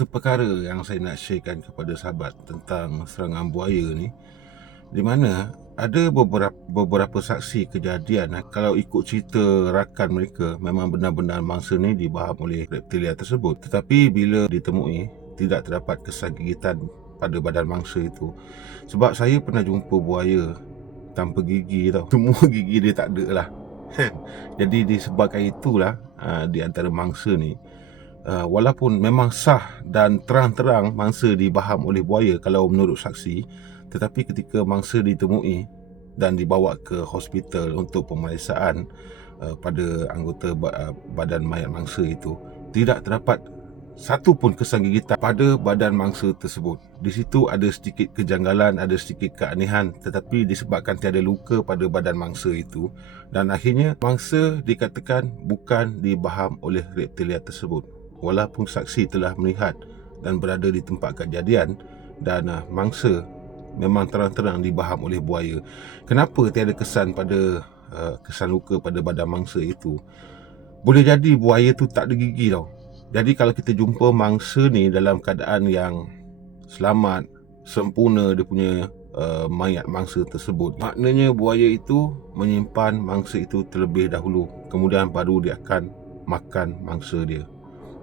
seperkara yang saya nak sharekan kepada sahabat tentang serangan buaya ni, di mana ada beberapa saksi kejadian. Kalau ikut cerita rakan mereka, memang benar-benar mangsa ni dibaham oleh reptilia tersebut. Tetapi bila ditemui, tidak terdapat kesan gigitan pada badan mangsa itu. Sebab saya pernah jumpa buaya tanpa gigi tau. Semua gigi dia tak ada lah. Jadi disebabkan itulah di antara mangsa ni, walaupun memang sah dan terang-terang mangsa dibaham oleh buaya kalau menurut saksi, tetapi ketika mangsa ditemui dan dibawa ke hospital untuk pemeriksaan pada anggota badan mayat mangsa itu, tidak terdapat satu pun kesan gigitan pada badan mangsa tersebut. Di situ ada sedikit kejanggalan, ada sedikit keanehan, tetapi disebabkan tiada luka pada badan mangsa itu, dan akhirnya mangsa dikatakan bukan dibaham oleh reptilia tersebut. Walaupun saksi telah melihat dan berada di tempat kejadian, dan mangsa memang terang-terang dibaham oleh buaya. Kenapa tiada kesan luka pada badan mangsa itu? Boleh jadi buaya tu tak ada gigi tau. Jadi kalau kita jumpa mangsa ni dalam keadaan yang selamat, sempurna dia punya mayat mangsa tersebut, maknanya buaya itu menyimpan mangsa itu terlebih dahulu, kemudian baru dia akan makan mangsa dia.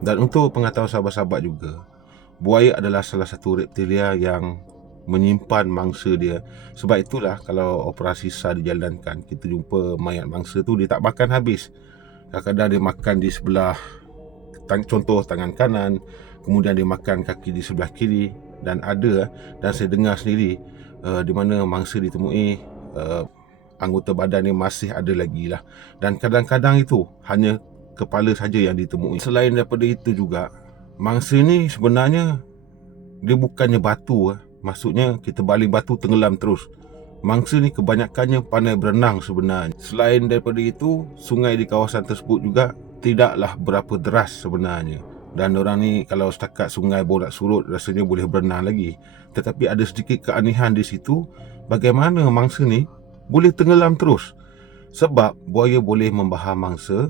Dan untuk pengetahuan sahabat-sahabat juga, buaya adalah salah satu reptilia yang menyimpan mangsa dia. Sebab itulah kalau operasi SAR dijalankan, kita jumpa mayat mangsa tu dia tak makan habis. Kadang-kadang dia makan di sebelah, contoh tangan kanan, kemudian dia makan kaki di sebelah kiri, dan saya dengar sendiri di mana mangsa ditemui, anggota badan ni masih ada lagi lah. Dan kadang-kadang itu hanya kepala saja yang ditemui. Selain daripada itu juga, mangsa ni sebenarnya dia bukannya batu, maksudnya kita baling batu tenggelam terus. Mangsa ni kebanyakannya pandai berenang sebenarnya. Selain daripada itu, sungai di kawasan tersebut juga tidaklah berapa deras sebenarnya. Dan orang ni kalau setakat sungai borak surut, rasanya boleh berenang lagi. Tetapi ada sedikit keanehan di situ, bagaimana mangsa ni boleh tenggelam terus. Sebab buaya boleh membaham mangsa.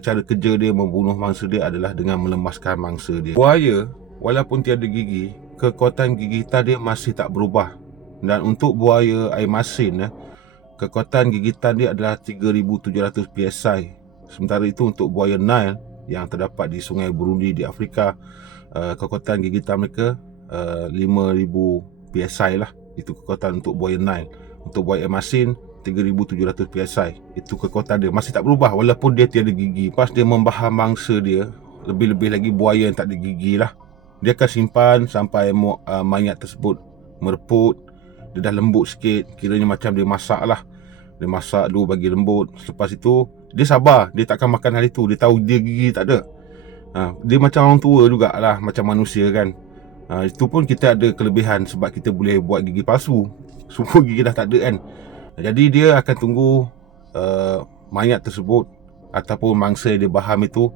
Cara kerja dia membunuh mangsa dia adalah dengan melemaskan mangsa dia. Buaya walaupun tiada gigi, kekuatan gigitan dia masih tak berubah. Dan untuk buaya air masin, kekuatan gigitan dia adalah 3,700 PSI. Sementara itu untuk buaya Nile yang terdapat di sungai Burundi di Afrika, kekuatan gigitan mereka 5,000 PSI lah. Itu kekuatan untuk buaya Nile. Untuk buaya air masin 3,700 PSI. Itu kekuatan dia masih tak berubah walaupun dia tiada gigi. Pas dia membaham mangsa dia, lebih-lebih lagi buaya yang tak ada gigi lah, dia akan simpan sampai mayat tersebut mereput. Dia dah lembut sikit, kiranya macam dia masak lah. Dia masak dulu bagi lembut. Selepas itu dia sabar, dia takkan makan hari tu. Dia tahu dia gigi tak ada. Dia macam orang tua jugalah, macam manusia kan. Itu pun kita ada kelebihan sebab kita boleh buat gigi palsu. Semua gigi dah tak ada kan. Jadi dia akan tunggu mayat tersebut ataupun mangsa yang dia baham itu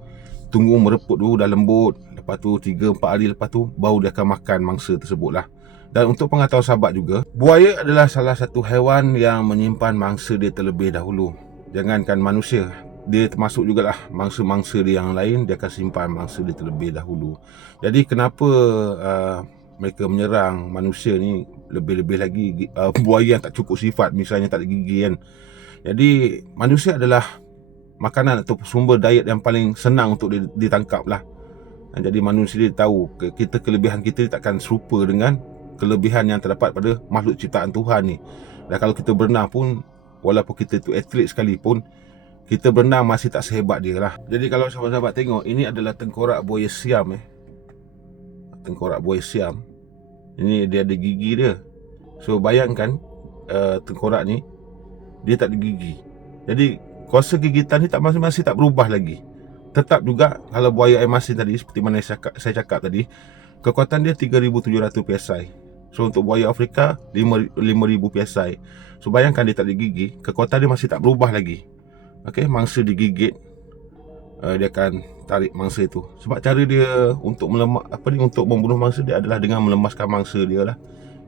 tunggu mereput dulu, dah lembut. Lepas tu 3-4 hari lepas tu baru dia akan makan mangsa tersebut lah. Dan untuk pengetahuan sahabat juga, buaya adalah salah satu haiwan yang menyimpan mangsa dia terlebih dahulu. Jangankan manusia, dia termasuk jugalah mangsa-mangsa dia yang lain, dia akan simpan mangsa dia terlebih dahulu. Jadi kenapa mereka menyerang manusia ni, lebih-lebih lagi buaya yang tak cukup sifat, misalnya tak ada gigi kan. Jadi manusia adalah makanan atau sumber diet yang paling senang untuk ditangkap lah. Jadi manusia dia tahu kelebihan kita takkan serupa dengan kelebihan yang terdapat pada makhluk ciptaan Tuhan ni. Dan kalau kita berenang pun, walaupun kita tu atlet sekalipun, kita berenang masih tak sehebat dia lah. Jadi kalau sahabat-sahabat tengok, ini adalah tengkorak buaya Siam. Tengkorak buaya Siam, ini dia ada gigi dia. So bayangkan tengkorak ni dia tak ada gigi. Jadi kuasa gigitan ni masih tak berubah lagi. Tetap juga kalau buaya air masin tadi, seperti mana saya cakap tadi, kekuatan dia 3,700 PSI. So untuk buaya Afrika 5,000 PSI. So bayangkan dia tak ada gigi, kekuatan dia masih tak berubah lagi. Okey, mangsa digigit, dia akan tarik mangsa itu. Sebab cara dia untuk untuk membunuh mangsa dia adalah dengan melemaskan mangsa dia lah.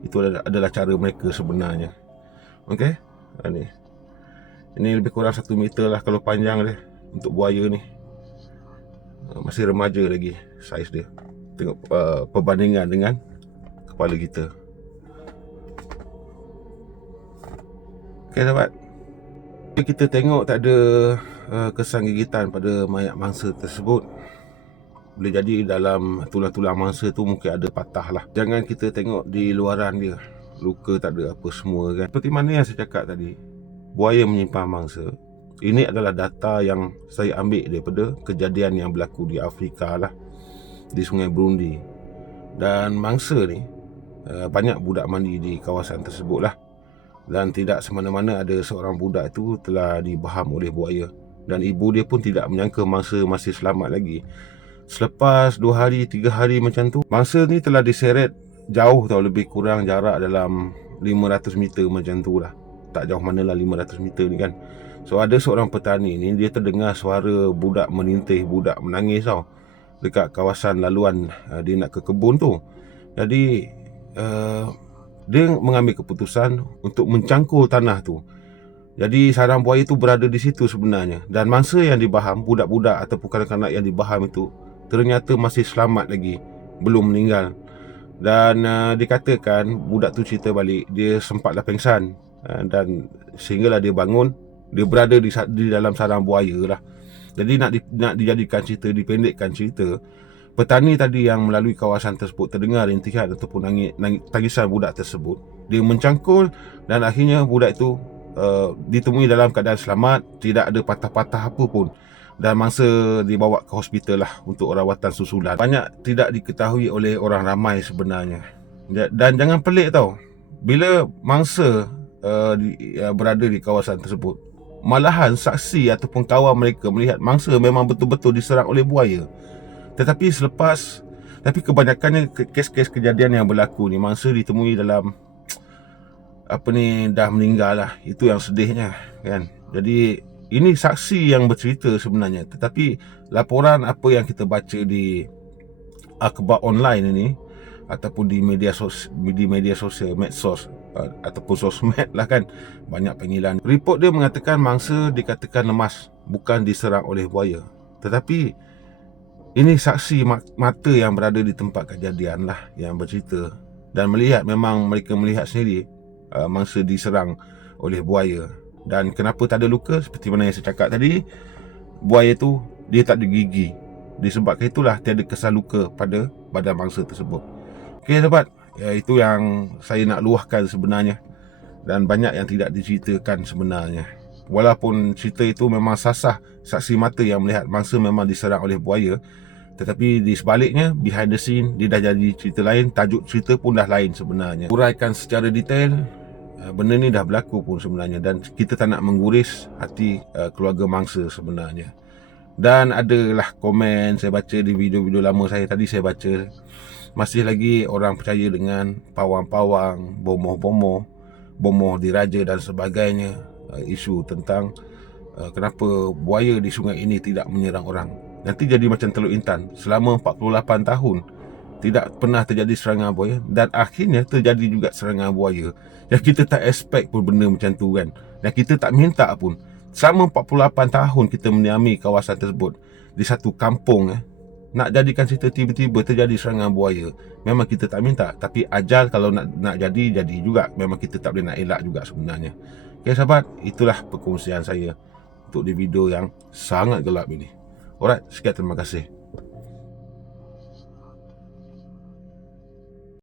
Itu adalah cara mereka sebenarnya. Okey, ini lebih kurang 1 meter lah kalau panjang dia untuk buaya ni. Masih remaja lagi saiz dia. Tengok perbandingan dengan kepala kita. Okay sahabat, kita tengok tak ada kesan gigitan pada mayat mangsa tersebut. Boleh jadi dalam tulang-tulang mangsa tu mungkin ada patah lah. Jangan kita tengok di luaran dia, luka tak ada apa semua kan. Seperti mana yang saya cakap tadi, buaya menyimpan mangsa. Ini adalah data yang saya ambil daripada kejadian yang berlaku di Afrika lah, di Sungai Burundi. Dan mangsa ni banyak budak mandi di kawasan tersebut lah. Dan tidak semana-mana ada seorang budak itu telah dibaham oleh buaya. Dan ibu dia pun tidak menyangka mangsa masih selamat lagi. Selepas 2 hari, 3 hari macam tu, mangsa ni telah diseret jauh tau, lebih kurang jarak dalam 500 meter macam tu lah. Tak jauh mana lah 500 meter ni kan. So ada seorang petani ni, dia terdengar suara budak merintih, budak menangis tau, dekat kawasan laluan dia nak ke kebun tu. Jadi dia mengambil keputusan untuk mencangkul tanah tu. Jadi sarang buaya tu berada di situ sebenarnya. Dan mangsa yang dibaham, budak-budak ataupun kanak-kanak yang dibaham itu ternyata masih selamat lagi, belum meninggal. Dan dikatakan budak tu cerita balik, dia sempatlah pengsan, dan sehinggalah dia bangun, dia berada di dalam sarang buaya lah. Jadi nak dijadikan cerita, dipendekkan cerita, petani tadi yang melalui kawasan tersebut terdengar rintihan ataupun tangisan budak tersebut. Dia mencangkul dan akhirnya budak itu ditemui dalam keadaan selamat, tidak ada patah-patah apa pun. Dan mangsa dibawa ke hospital lah untuk rawatan susulan. Banyak tidak diketahui oleh orang ramai sebenarnya. Dan jangan pelik tau, bila mangsa berada di kawasan tersebut, malahan saksi ataupun kawan mereka melihat mangsa memang betul-betul diserang oleh buaya. Tapi kebanyakannya kes-kes kejadian yang berlaku ni, mangsa ditemui dalam dah meninggal lah. Itu yang sedihnya kan. Jadi ini saksi yang bercerita sebenarnya. Tetapi laporan apa yang kita baca di akhbar online ini ataupun di media sosial, medsos ataupun sosmed lah kan, banyak panggilan. Report dia mengatakan mangsa dikatakan lemas, bukan diserang oleh buaya. Tetapi ini saksi mata yang berada di tempat kejadian lah yang bercerita dan melihat, memang mereka melihat sendiri mangsa diserang oleh buaya. Dan kenapa tak ada luka? Seperti mana yang saya cakap tadi, buaya tu dia tak ada gigi. Disebabkan itulah tiada kesan luka pada badan mangsa tersebut. Okey sahabat, itu yang saya nak luahkan sebenarnya. Dan banyak yang tidak diceritakan sebenarnya. Walaupun cerita itu memang sasah saksi mata yang melihat mangsa memang diserang oleh buaya, tetapi di sebaliknya, behind the scene, dia dah jadi cerita lain. Tajuk cerita pun dah lain sebenarnya. Uraikan secara detail, benda ni dah berlaku pun sebenarnya. Dan kita tak nak mengguris hati keluarga mangsa sebenarnya. Dan adalah komen saya baca di video-video lama saya tadi, saya baca masih lagi orang percaya dengan pawang-pawang, bomoh diraja dan sebagainya. Isu tentang kenapa buaya di sungai ini tidak menyerang orang. Nanti jadi macam Teluk Intan, selama 48 tahun tidak pernah terjadi serangan buaya, dan akhirnya terjadi juga serangan buaya yang kita tak expect pun benda macam tu kan. Dan kita tak minta pun. Selama 48 tahun kita mendiami kawasan tersebut, di satu kampung, nak jadikan cerita tiba-tiba terjadi serangan buaya, memang kita tak minta. Tapi ajal kalau nak jadi juga. Memang kita tak boleh nak elak juga sebenarnya. Okay sahabat, itulah perkongsian saya untuk di video yang sangat gelap ini. Alright, sekian, terima kasih.